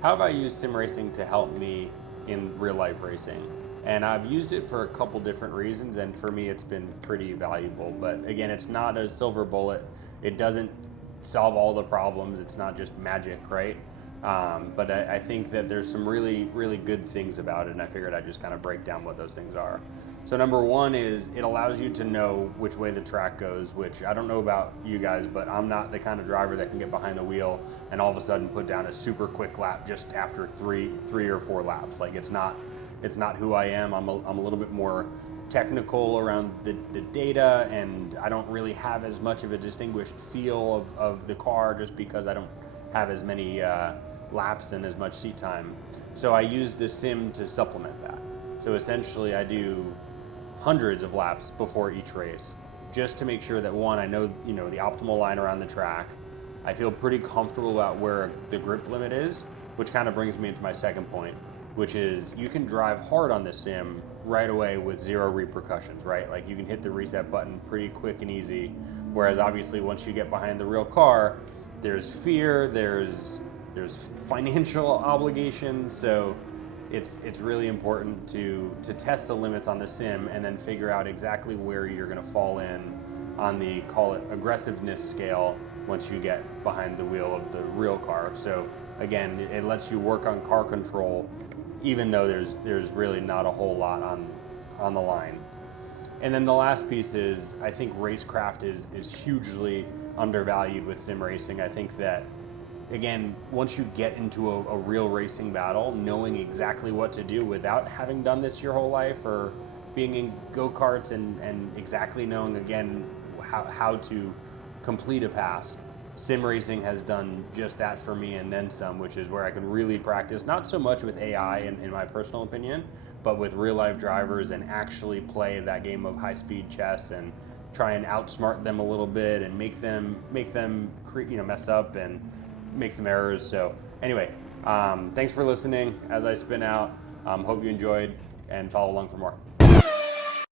how have I used sim racing to help me in real life racing? And I've used it for a couple different reasons, and for me, it's been pretty valuable. But again, it's not a silver bullet. It doesn't solve all the problems. It's not just magic, right? But I think that there's some really, really good things about it, and I figured I'd just kind of break down what those things are. So number one is it allows you to know which way the track goes, which I don't know about you guys, but I'm not the kind of driver that can get behind the wheel and all of a sudden put down a super quick lap just after three or four laps. Like it's not who I am. I'm a little bit more technical around the data, and I don't really have as much of a distinguished feel of the car just because I don't have as many laps and as much seat time. So I use the sim to supplement that. So essentially I do hundreds of laps before each race just to make sure that one, I know the optimal line around the track. I feel pretty comfortable about where the grip limit is, which kind of brings me into my second point, which is you can drive hard on this sim right away with zero repercussions, right? Like you can hit the reset button pretty quick and easy. Whereas obviously once you get behind the real car, there's fear, there's financial obligations. So it's really important to test the limits on the sim and then figure out exactly where you're going to fall in on the, call it, aggressiveness scale once you get behind the wheel of the real car. So again, it lets you work on car control even though there's really not a whole lot on the line. And then the last piece is I think racecraft is hugely undervalued with sim racing. I think that, again, once you get into a real racing battle, knowing exactly what to do without having done this your whole life or being in go-karts and exactly knowing, again, how to complete a pass, sim racing has done just that for me and then some, which is where I can really practice, not so much with AI in my personal opinion, but with real life drivers and actually play that game of high speed chess and try and outsmart them a little bit and make them mess up and make some errors. So anyway, thanks for listening as I spin out. Hope you enjoyed and follow along for more.